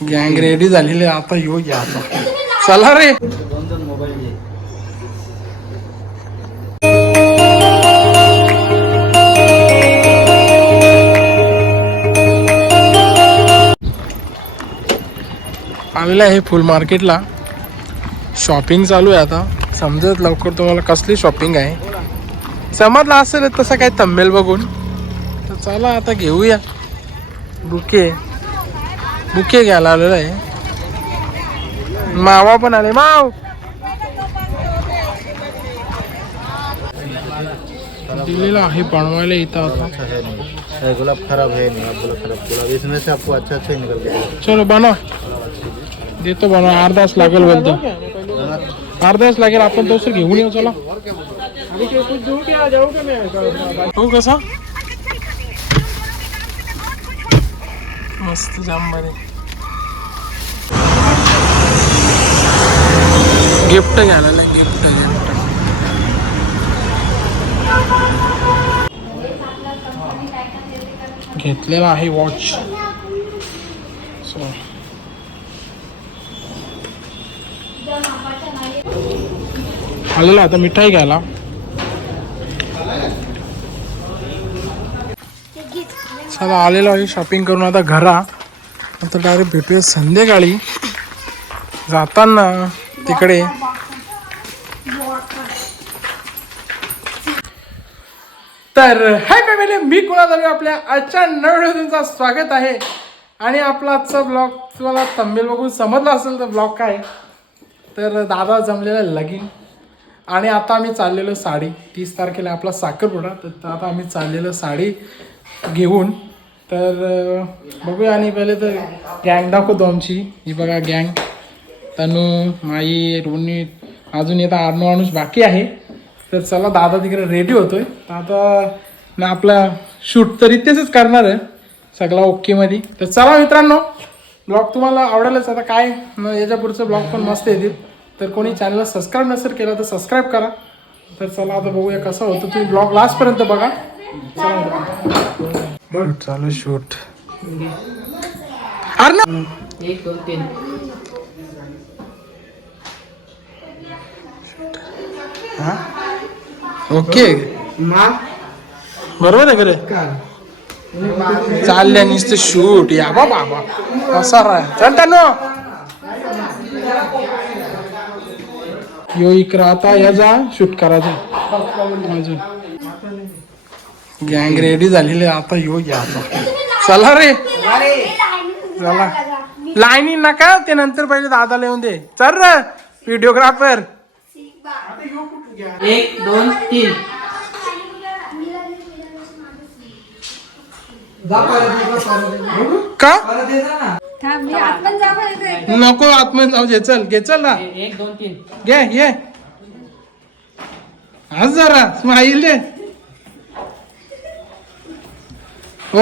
गँग रेडी झालेली आहे. आता येऊ घ्या आता. चला रे. दोन दोन मोबाईल आलेलं आहे फुल मार्केटला. शॉपिंग चालू आहे आता. समजत लवकर तुम्हाला कसली शॉपिंग आहे. समजलं असेल तसं काय तम्मेल बघून. तर चला आता घेऊया. बुके बुके घ्यायला आलेलं आहे. मावा पण आले. माव! दिलेलं आहे बनवायला इथं आता. गुलाब खराब है नहीं बोला खराब गुलाब इसमें से आपको अच्छा निकल। चलो बनव. देतो बनव. अर्धा तास लागेल बोलतो अर्धा तास लागेल. आपण दुसरं घेऊन येऊ चला. हो कसा? मस्त जाम गिफ्ट घ्यायला गिफ्ट गिफ्ट. घेतलेला आहे वॉच. सो आलेला आता मिठाई घ्यायला. चला आलेलो आहे शॉपिंग करून आता घरा. आता डायरेक्ट भेटूया संध्याकाळी. जाताना. तिकडे. तर हाय फॅमिली मी कुणाल आणि आपल्या आजच्या नवीन तुमचं स्वागत आहे. आणि आपला आजचा ब्लॉग तुम्हाला तंबेल बघून समजला असेल तर ब्लॉग काय. तर दादा जमलेला लगीन. आणि आता आम्ही चाललेलो साडी. तीस तारखेला आपला साखरपुडा. तर आता आम्ही चाललेलो साडी घेऊन. तर बघूया आणि पहिले तर गँग दाखवतो आमची. ही बघा गँग. तनू माई रोनी अजून येता आठ माणूस बाकी आहे. तर चला दादा तिकडे रेडी होतोय. तर आता मी आपला शूट तर इथेच करणार आहे. सगळा ओकेमध्ये तर चला मित्रांनो ब्लॉग तुम्हाला आवडेलच. आता काय न याच्या पुढचं ब्लॉग पण मस्त येतील. तर कोणी चॅनलला सबस्क्राईब नसेल केला तर सबस्क्राईब करा. तर चला आता बघूया कसं होतं. तुम्ही ब्लॉग लास्टपर्यंत बघा. चला. चालू शूट अरे ना ओके. बरोबर आहे खरे चालल्या नुसतं शूट या बा बाबा कसा राय? चल त्यांनो यो इकडं आता या जा. शूट करायचं अजून. गँग रेडी झालेली. आता यो या आता. चला रे. चला. लाईनी नका. ते नंतर पहिले दादाला येऊन दे. चल रे. व्हिडिओग्राफर एक दोन तीन. का. नको आतमध्ये जाऊ दे. चल घे चल ना. एक दोन तीन. घे ये. आज जरा स्माईल दे.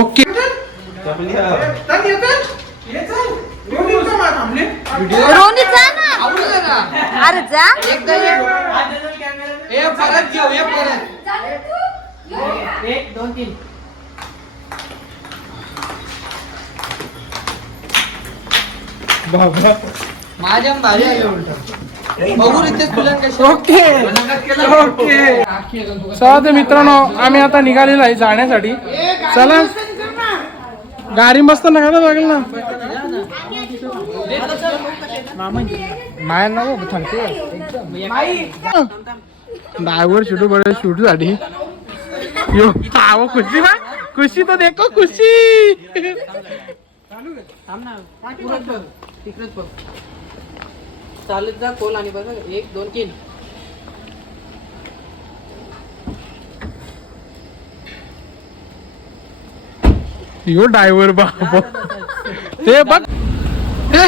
ओके. रोनी जा ना. अरे जा. एक दोन तीन. बाबा. माझ्या भारी आले उलट. बघू रितेश तुला कशी ओके. ओके. चला तर मित्रांनो आम्ही आता निघालेलो आहे जाण्यासाठी. चला. गाडी मस्त नका लागेल ना. माया ना ड्रायव्हर शूट बड़े शूटसाठी यो आव खुशी बा खुशी तो देखो खुशी. चालत जा कोल आणि बघ. एक दोन तीन. यो ड्रायव्हर बा. ते बघ. हे,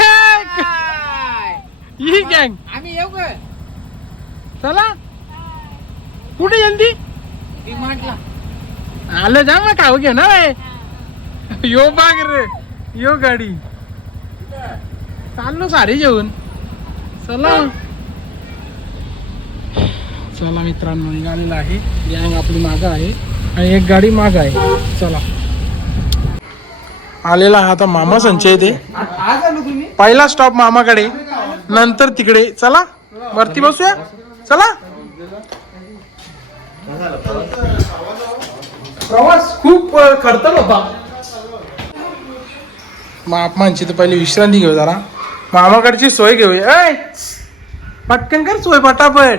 गँग आम्ही येऊ चला. कुठे डिमांडला. आलं जा मग खाऊ घे ना यो बाग रे यो गाडी. चाललो सारे जेवण. चला. चला मित्रांनो निघालेलं आहे. गँग आपली मागं आहे. आणि एक गाडी मागं आहे. चला. आलेला हा आता मामा संचय ते. पहिला स्टॉप मामाकडे नंतर तिकडे. चला. वरती बसूया. चला. प्रवास खूप खडतर होता मामांची तर पहिली विश्रांती घेऊ जरा. मामाकडची सोय घेऊया. ऐ! पटकन कर सोय पटापट.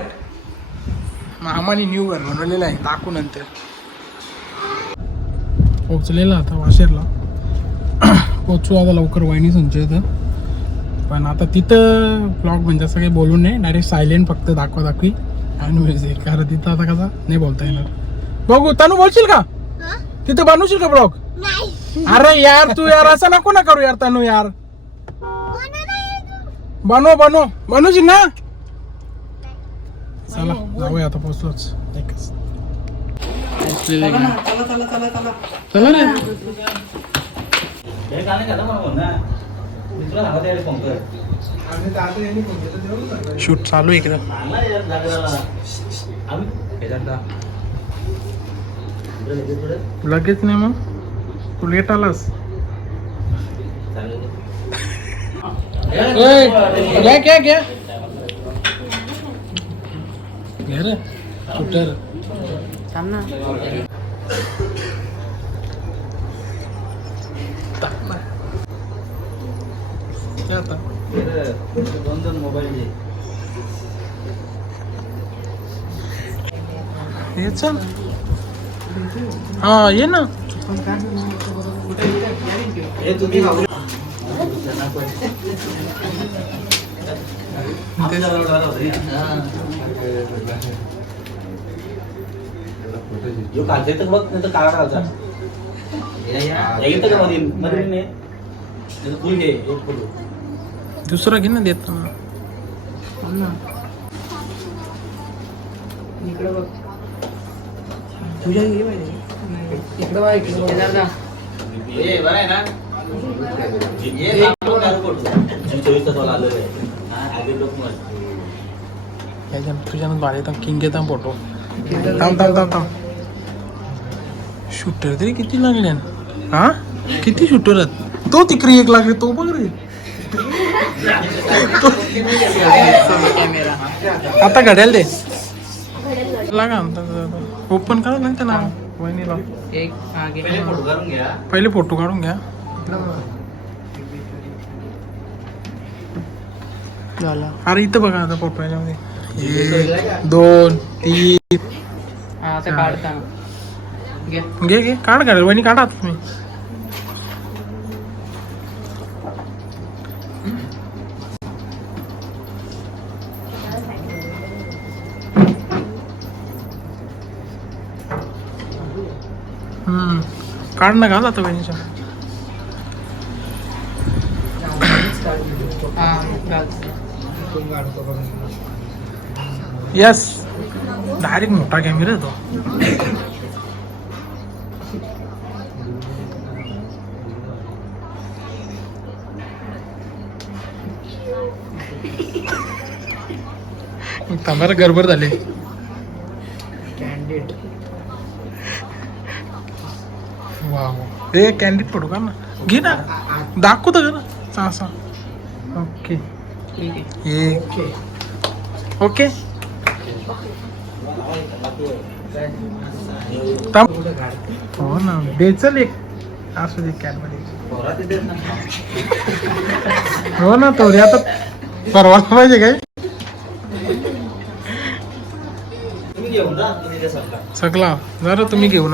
मामाने न्यू घर बनवलेलं आहे. दाखवू नंतर. पोचलेला आता वाशेरला. पोचू आता लवकर वहिनी संचय पण आता तिथं ब्लॉग म्हणजे असं काही बोलू नये. डायरेक्ट सायलेंट फक्त दाखवा दाखवी. म्युझिक कारण तिथं आता कसा? नाही बोलता येणार. बघू तनु बोलशील का? तिथं बनवशील का ब्लॉग? अरे यार तू यार असं नको ना करू यार तनु यार. बनव बनव. बनवशील ना? चला जाऊया आता पोचलोच. एकच. चला? ना, शूट चालू आहे जाता लगेच नाही मग? तू लेट आलास. घ्या घ्या घ्या. घे रे. शूटर थांब ना. आता. दोन दोन मोबाईल हे चल. हा ये ना. हे जो कालचा तर बघ नाही तर काळा कालचा येतं का मध्ये मध्ये नाही. फुल घे एक फुल. दुसरा घे ना देत थांब ना. इकडे बघ. तुझ्या गेली पाहिजे इकडे बघ इकडे बघ. दादा ए बरं आहे ना. ये आपण दारू पडतो चोवीस तास आलेलं आहे हा आधी लोक मग तुझ्यानं बाहेर येतात किंग घेता फोटो थांब थांब थांब थांब. शूटर तरी किती लागले? हा? किती शूटर आहेत? तो तिकडे एक लागले तो बघ रे. आता घड्याल दे. लागा ओपन करा ना वहिनीला. एक आगे पहिले फोटो काढून घ्या. झाला. अरे इथं बघा आता फोटो याच्यामध्ये. एक दोन तीन. हा आता काढता घे. घे घे. काढ काढ वहिनी काढा तुम्ही. काढणं काढ ना घाल आता यस डायरेक्ट मोठा कॅमेरा आहे तो. तमारा गडबड झाले. हे कॅन्डिड फोटो का ना? घे ना. दाखव तर ना? असा असा ओके. ओके. हो ना. बेचल एक. असू दे ना हो ना तो रे. आता परवाला पाहिजे काय? तुम्ही घेऊन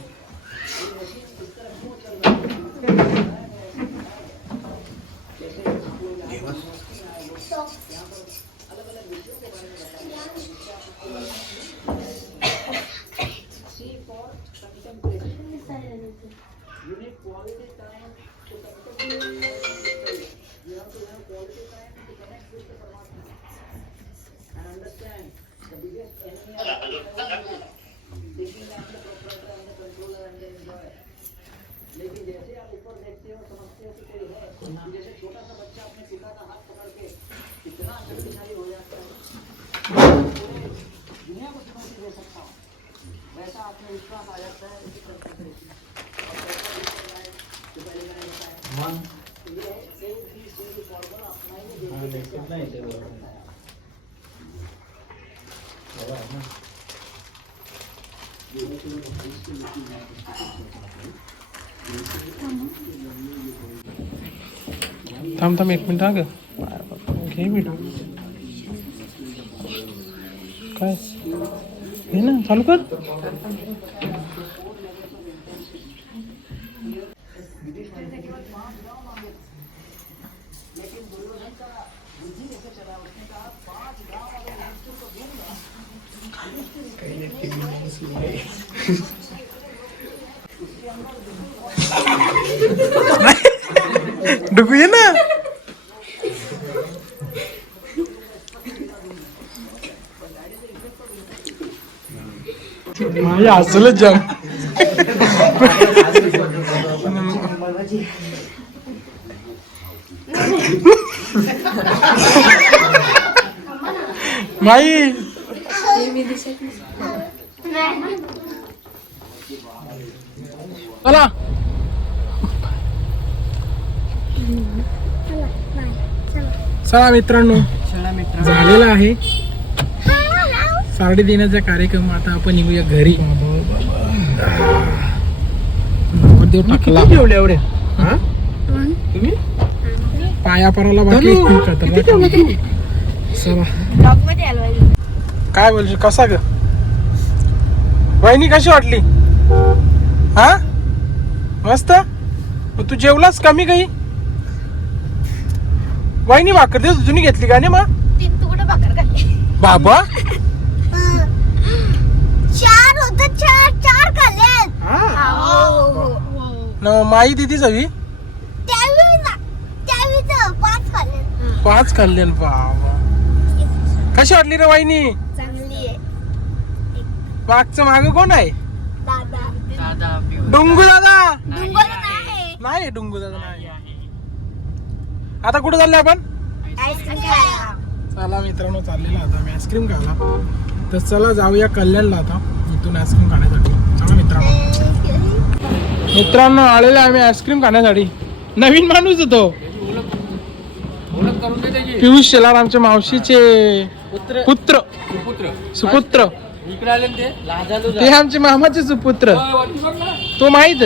You need quality time to connect with You have to have quality time to connect with the Paramatma. And understand the biggest enemy of everyone is thinking that the proprietor and the controller and the enjoyer. लेकिन जैसे आप ऊपर देखते हो समझते हो कि कोई है जैसे छोटा सा बच्चा अपने पिता का हाथ पकड़ के कितना शक्तिशाली हो जाता है दुनिया को चुनौती दे सकता हूँ वैसा आत्मविश्वास आ जाता है पिऊस पिऊस घाबरत थांब थांब एक मिनिट ग. घे व्हिडिओ काय? हे ना चालू कर. डुकू ये ना माझ्या असलच जाम माई चला. चला मित्रांनो. झालेला आहे. साडे देण्याचा कार्यक्रम. आता आपण निघूया घरी. देव टाकला. ठेवले एवढे? तुम्ही? पाया पराला बाकी. चला. काय बोलशील? कसा ग? वहिनी कशी वाटली? हा? मस्त? मग तू जेवलास कमी काही वहिनी भाकर देत तुम्ही घेतली का नाही मग? तीन तुकडे भाकर खाल्ले. बाबा? चार होते चार चार खाल्ले न माई दिदी सवी त्यावेळी ना त्यावेळी तर पाच खाल्ले. पाच खाल्ले न बाबा. कशी वाटली रे वहिनी? चांगली आहे. मागचं माग कोण आहे? दादा. दादा डुंगू दादा नाही नाही डुंगू दादा नाही आता कुठे चालले आपण? चला मित्रांनो चाललेला आता आम्ही आईस्क्रीम खायला. तर चला जाऊया कल्याणला आता इथून आईस्क्रीम खाण्यासाठी. चला मित्रांनो. मित्रांनो आलेले आम्ही आईस्क्रीम खाण्यासाठी. नवीन माणूस होतो ओळख करून दे त्याची पियुष शेलार आमच्या मावशीचे पुत्र. पुत्र. सुपुत्र. सुपुत्र. इकडे आले ना ते लाजालू ते आमचे मामाचे सुपुत्र. तो माहीत?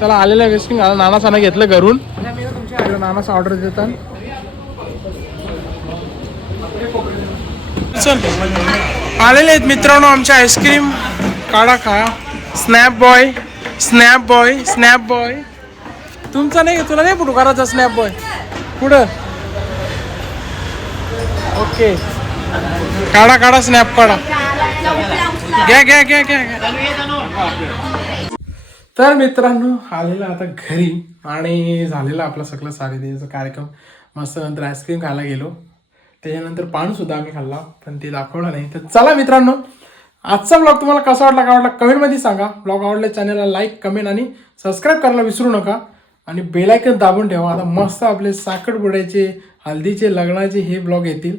चला आलेला आईस्क्रीम आला नाना साना घेतलं घरून. नानाचा ऑर्डर देतात. चल. आलेले आहेत मित्रांनो आमच्या आईस्क्रीम काढा खा snap boy snap boy snap boy तुमचा नाही तुला नाही फोटो करायचा स्नॅप बॉय पुढं ओके. काढा काढा स्नॅप काढा. घ्या घ्या घ्या घ्या घ्या. तर मित्रांनो आलेला आता घरी आणि झालेला आपला सगळं साडेदेवीचा कार्यक्रम. मस्त नंतर आईस्क्रीम खायला गेलो. त्याच्यानंतर पाणीसुद्धा आम्ही खाल्ला पण ते दाखवलं नाही. तर चला मित्रांनो आजचा ब्लॉग तुम्हाला कसा वाटला का वाटला कमेंटमध्ये सांगा. ब्लॉग आवडले चॅनलला लाईक कमेंट आणि सबस्क्राईब करायला विसरू नका. आणि बेलायकन दाबून ठेवा. आता मस्त आपले साखरपुड्याचे हल्दीचे लग्नाचे हे ब्लॉग येतील.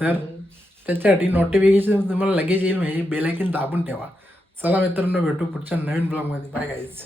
तर त्याच्यासाठी नोटिफिकेशन तुम्हाला लगेच येईल म्हणजे बेलायकन दाबून ठेवा. चला मित्रांनो भेटू पुढच्या नवीन ब्लॉगमध्ये बाय गाईज